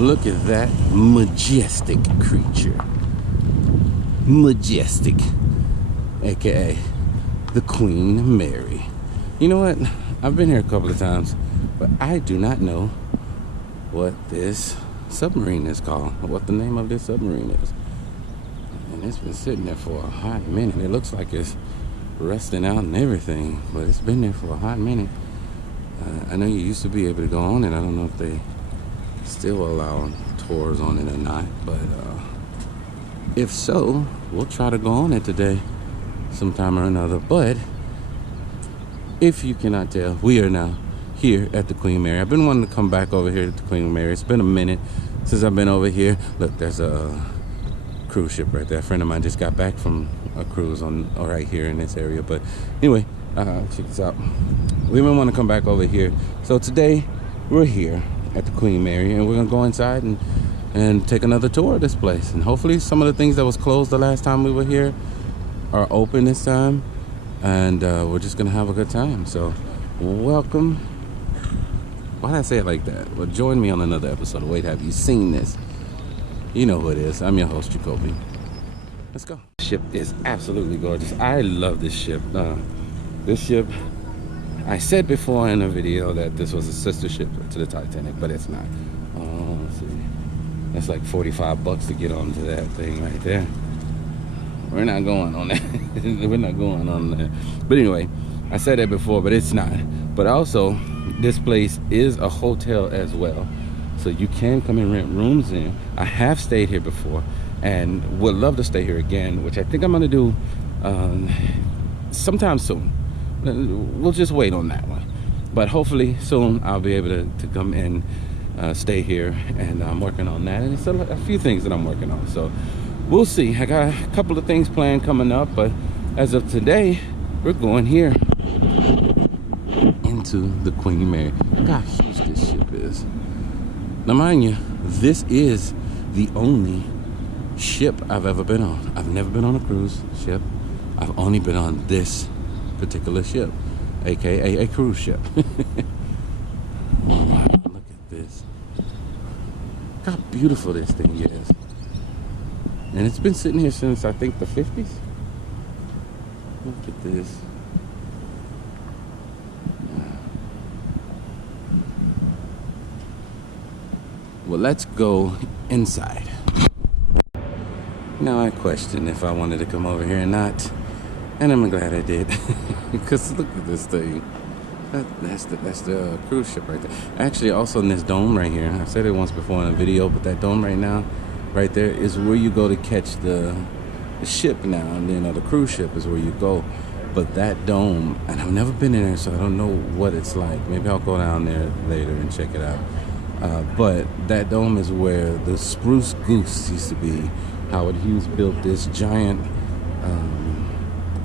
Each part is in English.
Look at that majestic creature. Majestic, aka the Queen Mary. You know what? I've been here a couple of times, but I do not know what this submarine is called, or what the name of this submarine is. And it's been sitting there for a hot minute. It looks like it's rusting out and everything, but it's been there for a hot minute. I know you used to be able to go on it. I don't know if they still allow tours on it or not, but if so, we'll try to go on it today sometime or another. But if you cannot tell, we are now here at the Queen Mary. I've been wanting to come back over here to the Queen Mary. It's been a minute since I've been over here. Look, there's a cruise ship right there. A friend of mine just got back from a cruise on right here in this area. But anyway, check this out. We've been wanting to come back over here. So today we're here at the Queen Mary, and we're gonna go inside and take another tour of this place. And hopefully some of the things that was closed the last time we were here are open this time. And we're just gonna have a good time. So welcome. Why did I say it like that? Well, join me on another episode of Wait, Have You Seen This? You know who it is. I'm your host, Jacoby. Let's go. This ship is absolutely gorgeous. I love this ship. This ship, I said before in a video that this was a sister ship to the Titanic, but it's not. Let's see. That's like $45 to get onto that thing right there. We're not going on that. We're not going on that. But anyway, I said that before, but it's not. But also, this place is a hotel as well. So you can come and rent rooms in. I have stayed here before and would love to stay here again, which I think I'm gonna do sometime soon. We'll just wait on that one. But hopefully soon I'll be able to come and stay here, and I'm working on that. And it's a few things that I'm working on. So we'll see. I got a couple of things planned coming up, but as of today, we're going here into the Queen Mary. Look how huge this ship is. Now mind you, this is the only ship I've ever been on. I've never been on a cruise ship. I've only been on this particular ship, aka a cruise ship. Wow, look at this. Look how beautiful this thing is. And it's been sitting here since I think the 50s. Look at this. Well, let's go inside. Now I question if I wanted to come over here or not, and I'm glad I did. Because look at this thing. That's the cruise ship right there. Actually, also in this dome right here, I've said it once before in a video, but that dome right now, right there, is where you go to catch the ship now, and then the cruise ship is where you go. But that dome, and I've never been in there, so I don't know what it's like. Maybe I'll go down there later and check it out. But that dome is where the Spruce Goose used to be. Howard Hughes built this giant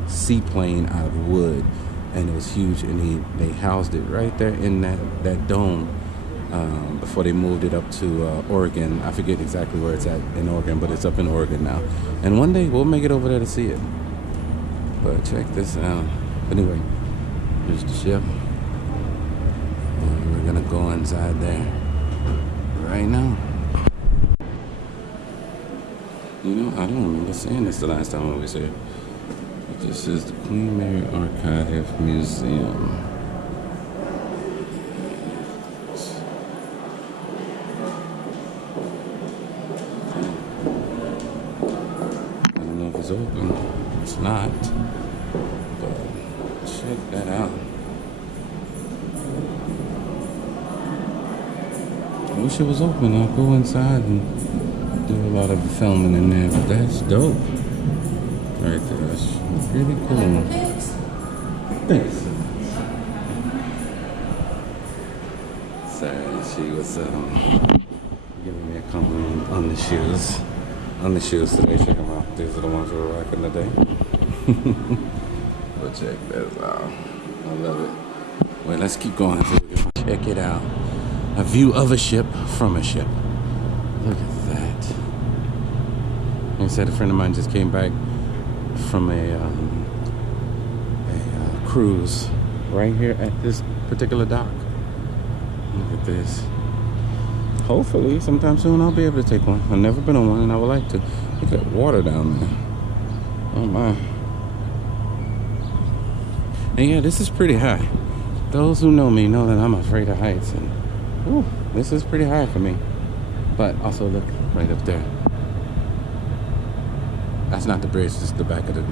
seaplane out of wood, and it was huge, and they housed it right there in that dome before they moved it up to Oregon. I forget exactly where it's at in Oregon, but it's up in Oregon now. And one day we'll make it over there to see it. But check this out. Anyway, here's the ship. And we're gonna go inside there right now. You know, I don't remember seeing this the last time I was here. This is the Queen Mary Archive Museum. I don't know if it's open. It's not. But check that out. I wish it was open. I'll go inside and do a lot of filming in there, but that's dope. Right there. That's really cool. Thanks. Sorry, she was giving me a compliment on the shoes. On the shoes today. Check them out. These are the ones we were rocking today. But check that out. I love it. Wait, let's keep going so we can check it out. A view of a ship from a ship. Look at that. Like I said, a friend of mine just came back from a cruise right here at this particular dock. Look at this. hopefully sometime soon I'll be able to take one. I've never been on one, and I would like to. Look at that water down there. Oh my. And yeah, this is pretty high. Those who know me know that I'm afraid of heights, and ooh, this is pretty high for me. But also look right up there. That's not the bridge, this is the back of the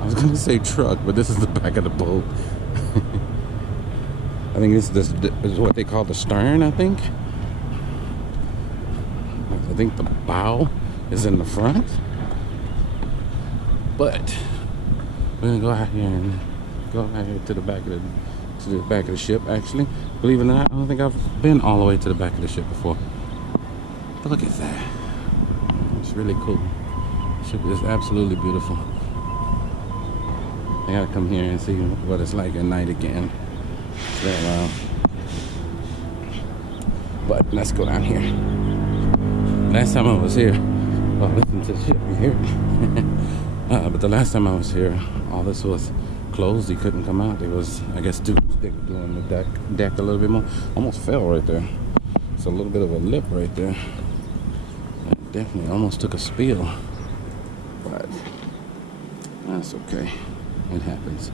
I was gonna say truck, but this is the back of the boat. I think this is what they call the stern, I think the bow is in the front. But we're gonna go out here and go out here to the back of the ship. Actually, believe it or not, I don't think I've been all the way to the back of the ship before. But look at that. It's really cool. The ship is absolutely beautiful. I gotta come here and see what it's like at night again. But let's go down here. Last time I was here, well, listen to the ship, you hear it? But the last time I was here, all this was closed. You couldn't come out. It was, I guess, they were doing the deck a little bit more. Almost fell right there. It's a little bit of a lip right there. It definitely almost took a spill. But that's okay. It happens.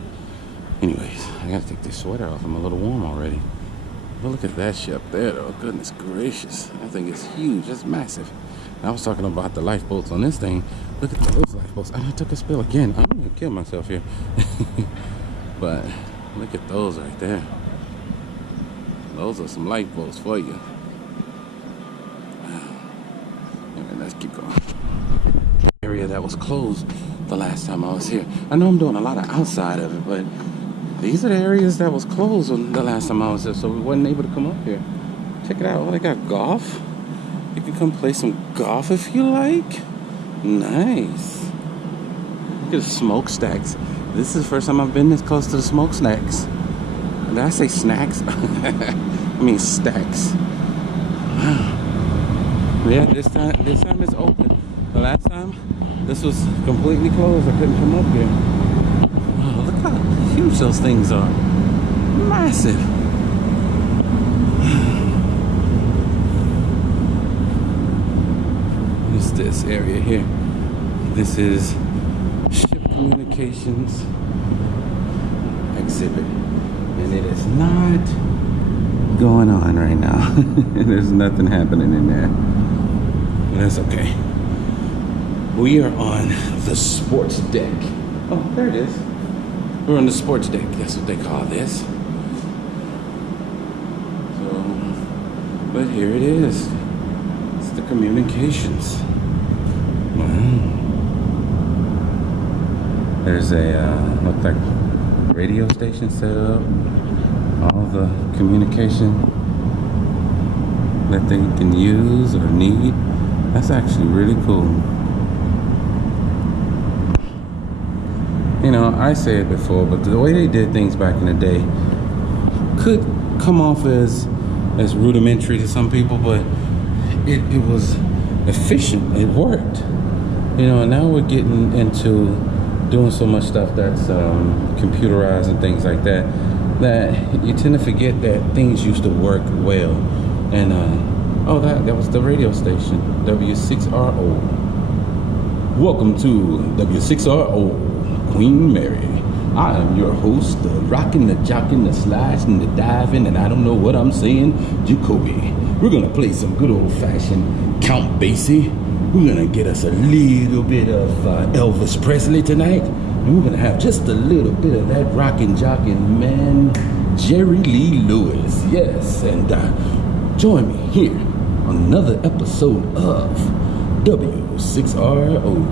Anyways, I gotta take this sweater off. I'm a little warm already. But look at that ship there, though. Goodness gracious. That thing is huge. It's massive. And I was talking about the lifeboats on this thing. Look at those lifeboats. I took a spill again. I'm gonna kill myself here. But look at those right there. Those are some lifeboats for you. Anyway, let's keep going. Area that was closed the last time I was here. I know I'm doing a lot of outside of it, but these are the areas that was closed the last time I was here, so we wasn't able to come up here. Check it out. Oh, they got golf. You can come play some golf if you like. Nice. Look at the smokestacks. This is the first time I've been this close to the smokestacks. Did I say snacks? I mean stacks. Wow. Yeah, this time it's open. The last time, this was completely closed. I couldn't come up here. Oh, look how huge those things are. Massive. What's this area here? This is ship communications exhibit. And it is not going on right now. There's nothing happening in there. But that's okay. We are on the sports deck. Oh, there it is. We're on the sports deck. That's what they call this. So, but here it is. It's the communications. Wow. There's a, look like radio station set up. All the communication that they can use or need. That's actually really cool. You know, I say it before, but the way they did things back in the day could come off as rudimentary to some people, but it was efficient. It worked. You know, and now we're getting into doing so much stuff that's computerized and things like that, that you tend to forget that things used to work well. And oh, that was the radio station, W6RO. Welcome to W6RO. Queen Mary. I am your host, the rockin', the jockin', the sliding, the diving, and I don't know what I'm saying, Jacoby. We're gonna play some good old-fashioned Count Basie. We're gonna get us a little bit of Elvis Presley tonight, and we're gonna have just a little bit of that rockin', jockin' man, Jerry Lee Lewis. Yes, and join me here on another episode of W6RO.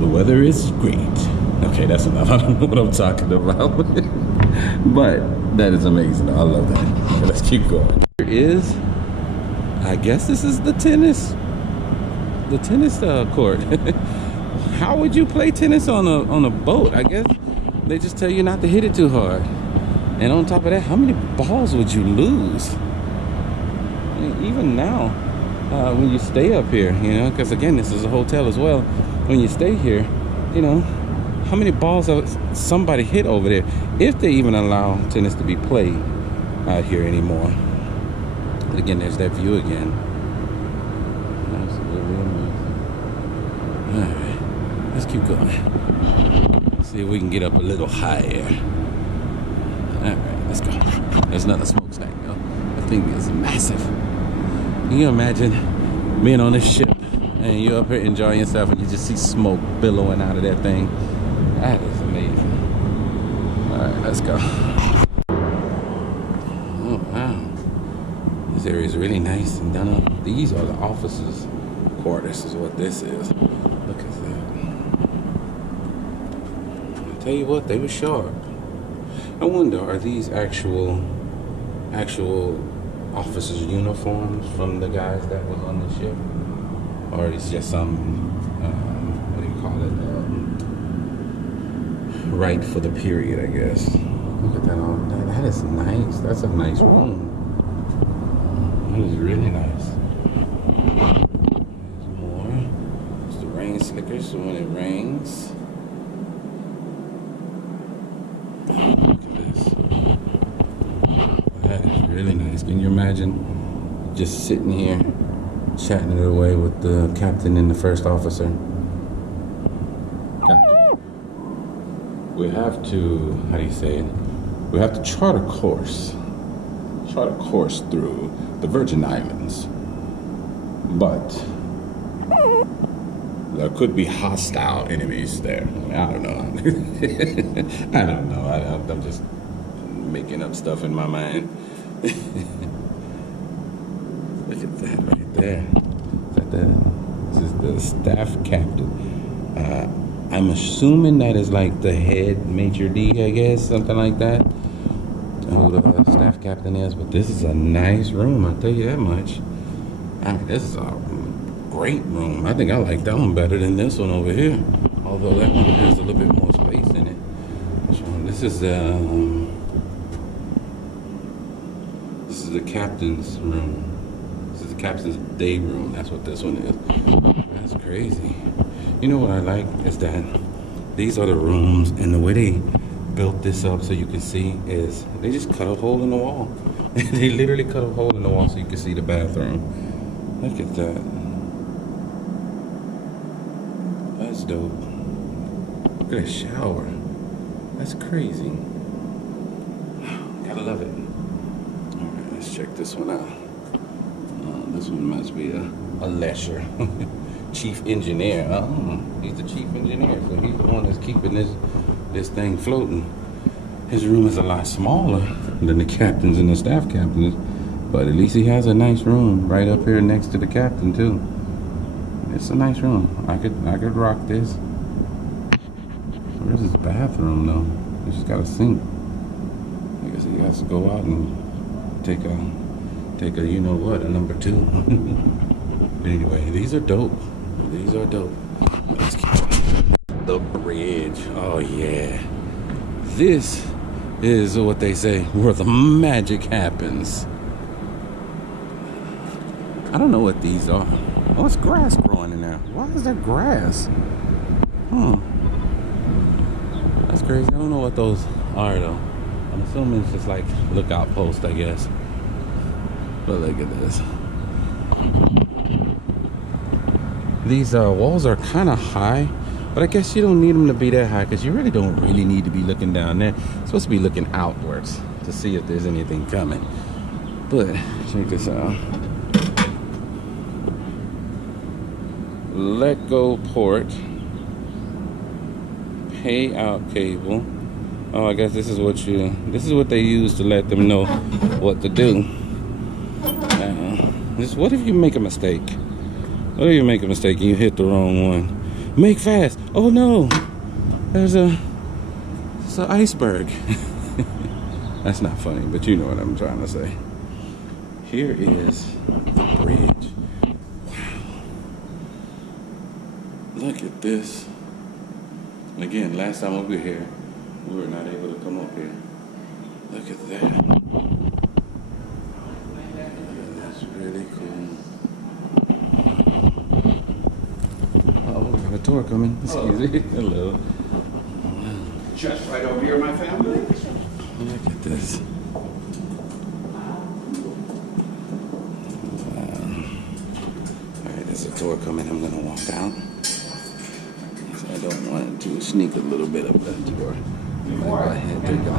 The weather is great. Okay, that's enough. I don't know what I'm talking about. But that is amazing. I love that. Okay, let's keep going. Here is, I guess this is the tennis court. How would you play tennis on a boat? I guess they just tell you not to hit it too hard. And on top of that, how many balls would you lose? I mean, even now, when you stay up here, you know, because again, this is a hotel as well. When you stay here, you know, how many balls have somebody hit over there, if they even allow tennis to be played out here anymore? But again, there's that view again. Absolutely amazing. Alright, let's keep going. See if we can get up a little higher. Alright, let's go. There's another smokestack, though. That thing is massive. Can you imagine being on this ship and you're up here enjoying yourself and you just see smoke billowing out of that thing? That is amazing. Alright, let's go. Oh, wow. This area is really nice and done up. These are the officers' quarters, is what this is. Look at that. I tell you what, they were sharp. I wonder, are these actual officers' uniforms from the guys that was on the ship? Or it's just some, what do you call it? Right for the period, I guess. Look at that. That is nice. That's a nice room. That is really nice. There's more. It's the rain slickers, so when it rains. Look at this. That is really nice. Can you imagine just sitting here, chatting it away with the captain and the first officer? Captain. We have to, how do you say it? We have to chart a course through the Virgin Islands. But there could be hostile enemies there. I don't know. I don't know. I'm just making up stuff in my mind. Look at that right there. This is the staff captain. I'm assuming that is like the head maitre d', I guess, something like that. Who the staff captain is, but this is a nice room, I'll tell you that much. I mean, this is a great room. I think I like that one better than this one over here. Although that one has a little bit more space in it. This is the captain's room. This is the captain's day room. That's what this one is. That's crazy. You know what I like is that these are the rooms, and the way they built this up so you can see is they just cut a hole in the wall. They literally cut a hole in the wall so you can see the bathroom. Look at that. That's dope. Look at that shower. That's crazy. Gotta love it. Alright, let's check this one out. This one must be a lesser. Chief engineer. Oh, he's the chief engineer, so he's the one that's keeping this thing floating. His room is a lot smaller than the captain's and the staff captain's, but at least he has a nice room right up here next to the captain too. It's a nice room. I could rock this. Where's his bathroom though? He's just got a sink. I guess he has to go out and take a you know what, a number 2. But anyway, these are dope. These are dope. Let's keep going. The bridge. Oh yeah. This is what they say where the magic happens. I don't know what these are. Oh, it's grass growing in there. Why is there grass? That's crazy. I don't know what those are though. I'm assuming it's just like lookout post, I guess. But look at this. These walls are kind of high, but I guess you don't need them to be that high because you really don't need to be looking down there. You're supposed to be looking outwards to see if there's anything coming. But check this out. Let go port. Pay out cable. Oh, I guess this is what they use to let them know what to do. What if you make a mistake? What if you make a mistake and you hit the wrong one? Make fast. Oh no, it's an iceberg. That's not funny, but you know what I'm trying to say. Here is the bridge. Wow. Look at this. And again, last time we were here, we were not able to come up here. Look at that. That's really cool. Oh, we got a tour coming. Excuse me. Hello. Just right over here, my family. Look at this. tour coming, I'm gonna walk out. So I don't want to sneak a little bit of that tour. I'm gonna go ahead and go.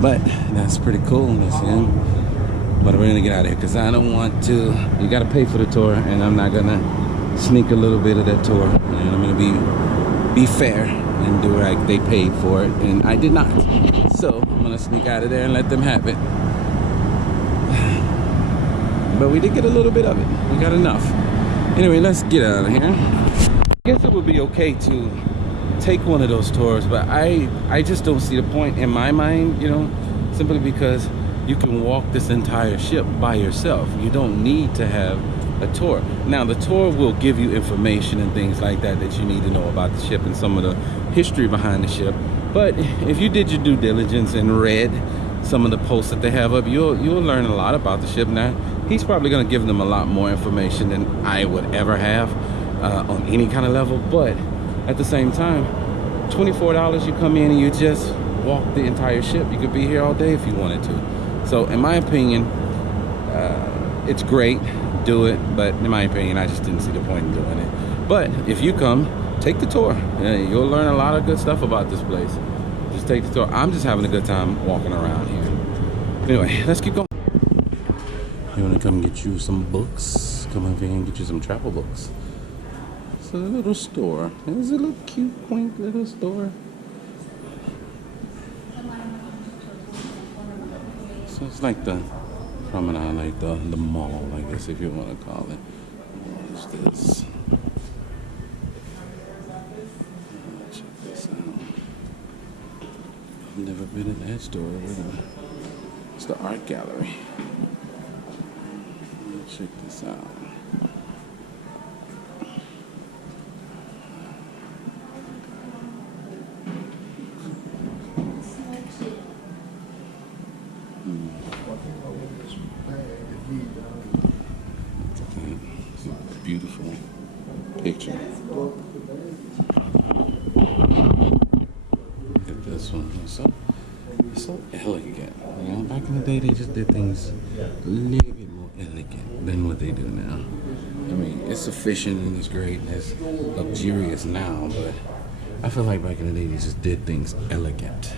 But that's pretty cool. That's him. But we're gonna get out of here because I don't want to. You gotta pay for the tour, and I'm not gonna sneak a little bit of that tour. And I'm gonna be fair and do like they paid for it, and I did not. So I'm gonna sneak out of there and let them have it. But we did get a little bit of it. We got enough. Anyway, let's get out of here. I guess it would be okay to take one of those tours, but I just don't see the point in my mind, you know, simply because you can walk this entire ship by yourself. You don't need to have a tour. Now, the tour will give you information and things like that that you need to know about the ship and some of the history behind the ship. But if you did your due diligence and read some of the posts that they have up, you'll learn a lot about the ship. Now, he's probably going to give them a lot more information than I would ever have on any kind of level. But at the same time, $24, you come in and you just walk the entire ship. You could be here all day if you wanted to. So in my opinion, it's great, do it, but in my opinion, I just didn't see the point in doing it. But if you come, take the tour. You'll learn a lot of good stuff about this place. Just take the tour. I'm just having a good time walking around here. Anyway, let's keep going. You want to come get you some books? Come over here and get you some travel books. It's a little store. It's a little cute, quaint little store. So it's like the promenade, like the mall, I guess, if you want to call it. What is this? Check this out. I've never been in that store. It's the art gallery. Check this out. Beautiful picture. Look at this one. It's so elegant. You know, back in the day, they just did things a little bit more elegant than what they do now. I mean, it's efficient and it's great and it's luxurious now, but I feel like back in the day, they just did things elegant.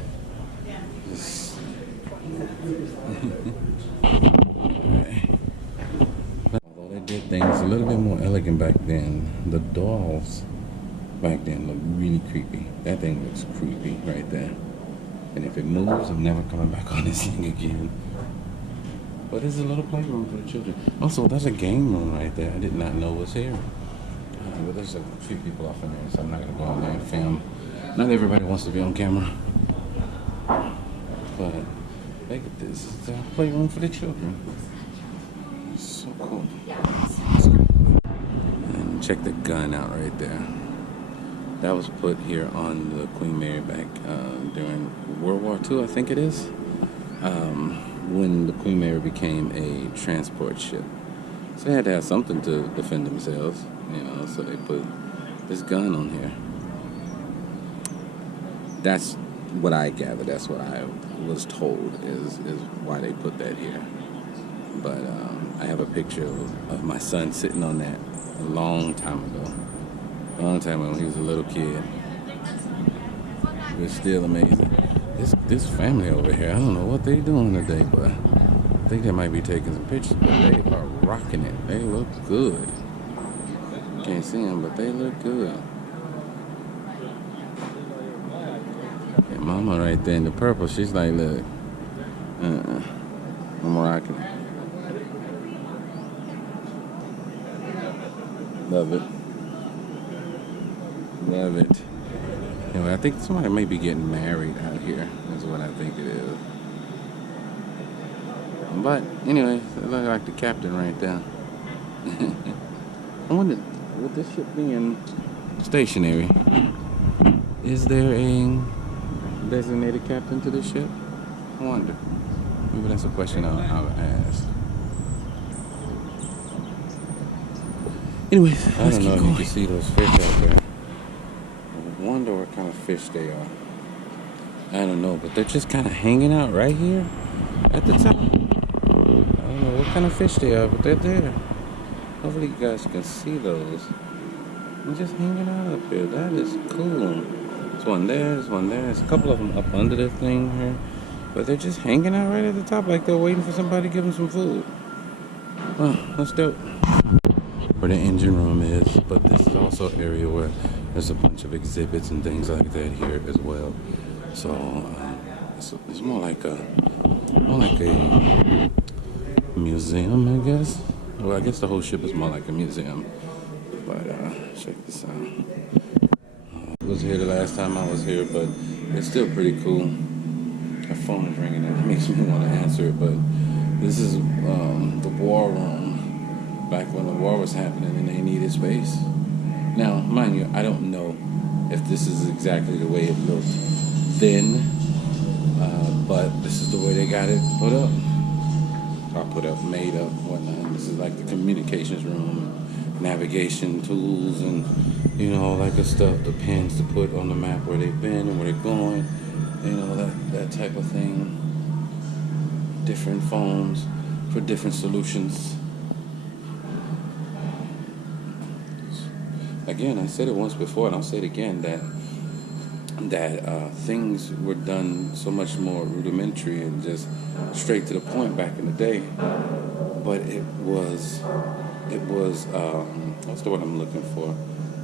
Did things a little bit more elegant back then. The dolls back then looked really creepy. That thing looks creepy right there. And if it moves, I'm never coming back on this thing again. But there's a little playroom for the children. Also, there's a game room right there. I did not know was here. But there's a few people off in there, so I'm not going to go in there and film. Not everybody wants to be on camera. But look at this. It's a playroom for the children. It's so cool. And check the gun out right there. That was put here on the Queen Mary back during World War II, I think it is. When the Queen Mary became a transport ship. So they had to have something to defend themselves, you know, so they put this gun on here. That's what I gather, that's what I was told is why they put that here. But I have a picture of my son sitting on that a long time ago. A long time ago when he was a little kid. It was still amazing. This family over here, I don't know what they're doing today, but I think they might be taking some pictures, but they are rocking it. They look good. Can't see them, but they look good. And Mama right there in the purple, she's like, look, I'm rocking it. Love it. Love it. Anyway, I think somebody may be getting married out here. That's what I think it is. But anyway, it looks like the captain right there. I wonder, with this ship being stationary, is there a designated captain to this ship? I wonder. Maybe that's a question I'll ask. Anyways, I don't know if you can see those fish out there. I wonder what kind of fish they are. I don't know, but they're just kind of hanging out right here at the top. I don't know what kind of fish they are, but they're there. Hopefully you guys can see those. I'm just hanging out up here. That is cool. There's one there, there's one there. There's a couple of them up under the thing here. But they're just hanging out right at the top like they're waiting for somebody to give them some food. Well, that's dope. Where the engine room is, but this is also an area where there's a bunch of exhibits and things like that here as well. So it's more like a museum, I guess. Well, I guess the whole ship is more like a museum. But check this out. I was here the last time I was here, but it's still pretty cool. My phone is ringing and it makes me want to answer it, but this is the war room. Back when the war was happening and they needed space. Now, mind you, I don't know if this is exactly the way it looked then, but this is the way they got it put up. Made up, whatnot. This is like the communications room, navigation tools, and like the stuff, the pins to put on the map where they've been and where they're going, that type of thing. Different phones for different solutions. Again, I said it once before, and I'll say it again, that things were done so much more rudimentary and just straight to the point back in the day. But it was what's the word I'm looking for?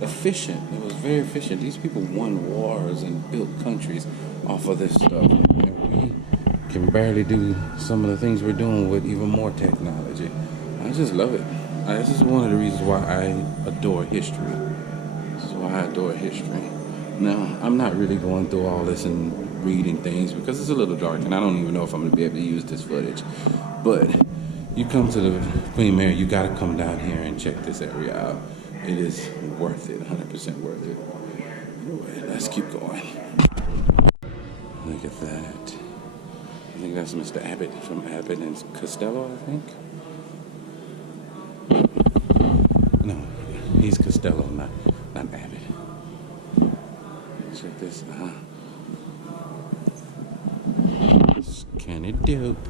Efficient. It was very efficient. These people won wars and built countries off of this stuff. And we can barely do some of the things we're doing with even more technology. I just love it. This is one of the reasons why I adore history. This is why I adore history. Now, I'm not really going through all this and reading things because it's a little dark and I don't even know if I'm going to be able to use this footage. But you come to the Queen Mary, you got to come down here and check this area out. It is worth it, 100% worth it. Anyway, let's keep going. Look at that. I think that's Mr. Abbott from Abbott and Costello, I think. No, he's Costello, not Abbott. Check this out. It's kind of dope.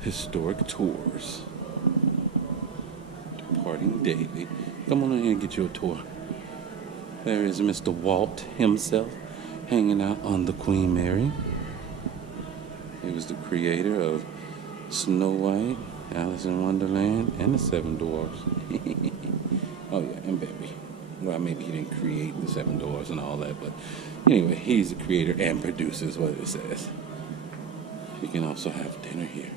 Historic tours. Departing daily. Come on in here and get you a tour. There is Mr. Walt himself hanging out on the Queen Mary. He was the creator of Snow White, Alice in Wonderland, and the Seven Dwarfs. Oh yeah, and Baby. Well, maybe he didn't create the Seven Dwarfs and all that, but anyway, he's the creator and producer is what it says. You can also have dinner here.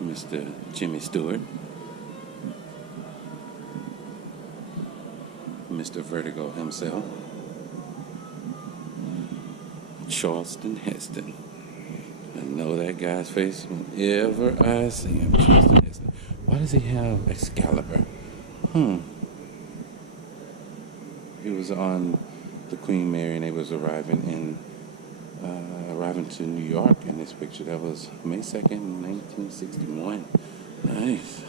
Mr. Jimmy Stewart. Mr. Vertigo himself. Charleston Heston. I know that guy's face whenever I see him. Charleston Heston. Why does he have Excalibur? He was on the Queen Mary and they was arriving to New York in this picture. That was May 2nd, 1961. Nice.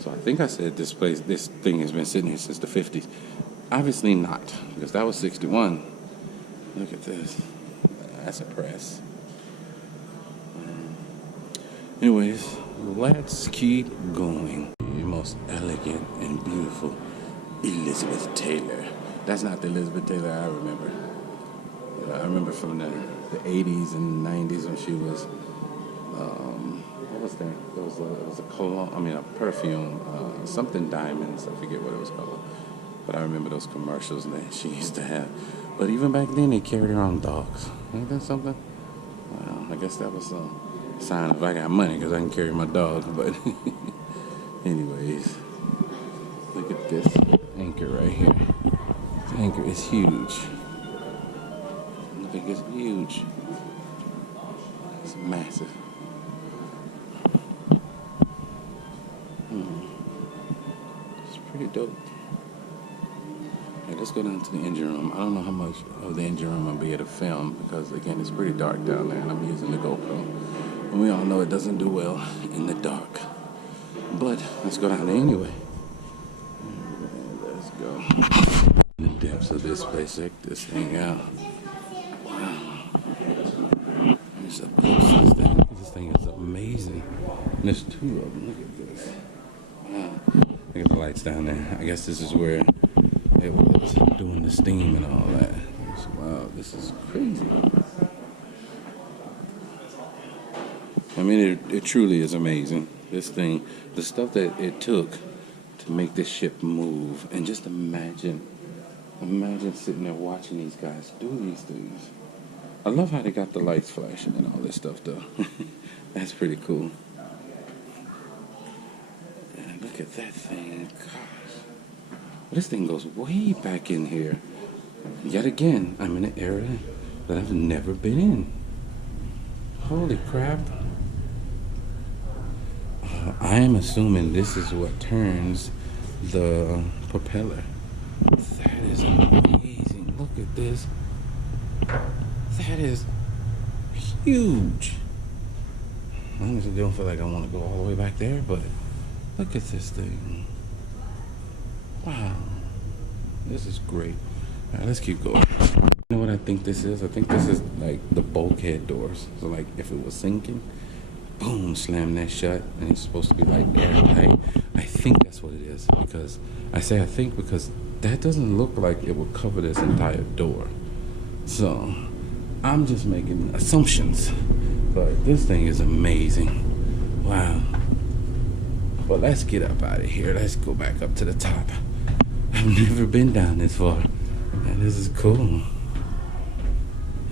So I think I said this thing has been sitting here since the 50s. Obviously not, because that was 61. Look at this. That's a press. Anyways, let's keep going. The most elegant and beautiful Elizabeth Taylor. That's not the Elizabeth Taylor I remember. I remember from the 80s and 90s when she was, what was that? It was a cologne, a perfume, something diamonds. I forget what it was called. But I remember those commercials that she used to have. But even back then, they carried around dogs. Ain't that something? Well, I guess that was a sign of I got money because I can carry my dog. But anyways, look at this anchor right here. This anchor is huge. I think it's huge. It's massive. It's pretty dope. Let's go down to the engine room. I don't know how much of the engine room I'll be able to film because, again, it's pretty dark down there and I'm using the GoPro. And we all know it doesn't do well in the dark. But let's go down there anyway. Let's go. In the depths of this place, check this thing out. Wow. It's a post. This thing there's two of them. Look at this. Wow. Look at the lights down there. I guess this is where it was doing the steam and all that. Wow, this is crazy. I mean, it truly is amazing. This thing, the stuff that it took to make this ship move, and just imagine sitting there watching these guys do these things. I love how they got the lights flashing and all this stuff, though. That's pretty cool. And look at that thing. Gosh. This thing goes way back in here. Yet again, I'm in an area that I've never been in. Holy crap. I am assuming this is what turns the propeller. That is amazing. Look at this. That is huge. I honestly don't feel like I want to go all the way back there, but look at this thing. Wow. This is great. All right, let's keep going. You know what I think this is? I think this is like the bulkhead doors. So like if it was sinking, boom, slam that shut, and it's supposed to be like airtight. I think that's what it is, because I say I think because that doesn't look like it will cover this entire door. So I'm just making assumptions, but this thing is amazing. Wow. But let's get up out of here. Let's go back up to the top. I've never been down this far, and this is cool.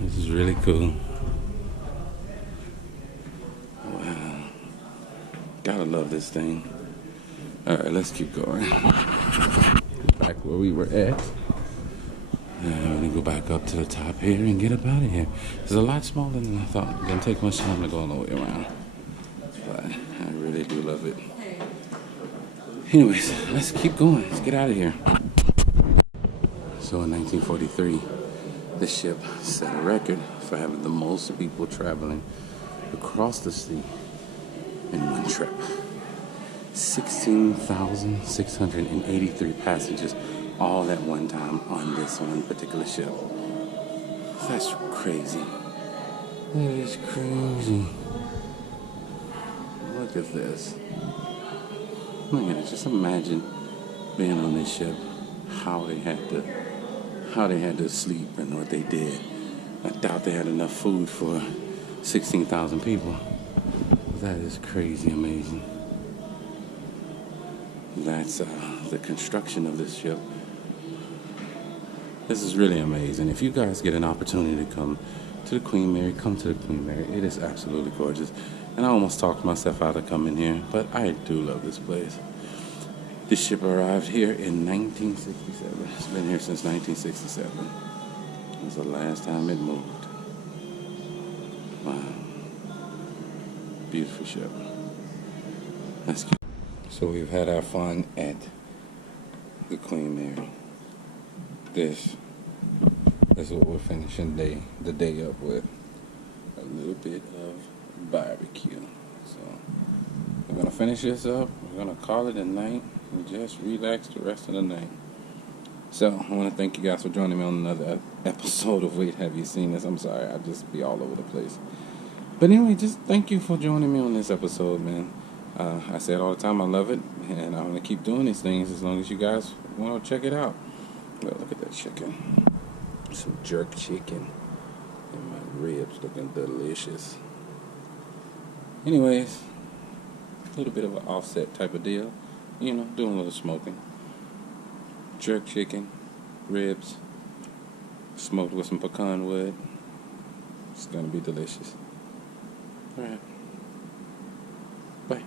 This is really cool. Gotta love this thing. All right, let's keep going. Back where we were at. And we're gonna go back up to the top here and get up out of here. It's a lot smaller than I thought. It doesn't take much time to go all the way around. But I really do love it. Anyways, let's keep going. Let's get out of here. So in 1943, the ship set a record for having the most people traveling across the sea in one trip. 16,683 passengers all at one time on this one particular ship. That's crazy. That is crazy. Look at this. Look at it. Just imagine being on this ship, how they had to sleep and what they did. I doubt they had enough food for 16,000 people. That is crazy amazing. That's the construction of this ship. This is really amazing. If you guys get an opportunity to come to the Queen Mary, come to the Queen Mary. It is absolutely gorgeous. And I almost talked myself out of coming here, but I do love this place. This ship arrived here in 1967. It's been here since 1967. It was the last time it moved. Wow. Beautiful ship. That's cute. So we've had our fun at the Queen Mary. This is what we're finishing the day up with. A little bit of barbecue. So we're gonna finish this up. We're gonna call it a night and just relax the rest of the night. So I want to thank you guys for joining me on another episode of Wait, Have You Seen This? I'm sorry, I just be all over the place. But anyway, just thank you for joining me on this episode, man. I say it all the time, I love it, and I'm going to keep doing these things as long as you guys want to check it out. Well, look at that chicken. Some jerk chicken. And my ribs looking delicious. Anyways, a little bit of an offset type of deal. You know, doing a little smoking. Jerk chicken, ribs, smoked with some pecan wood. It's going to be delicious. All right. Bye.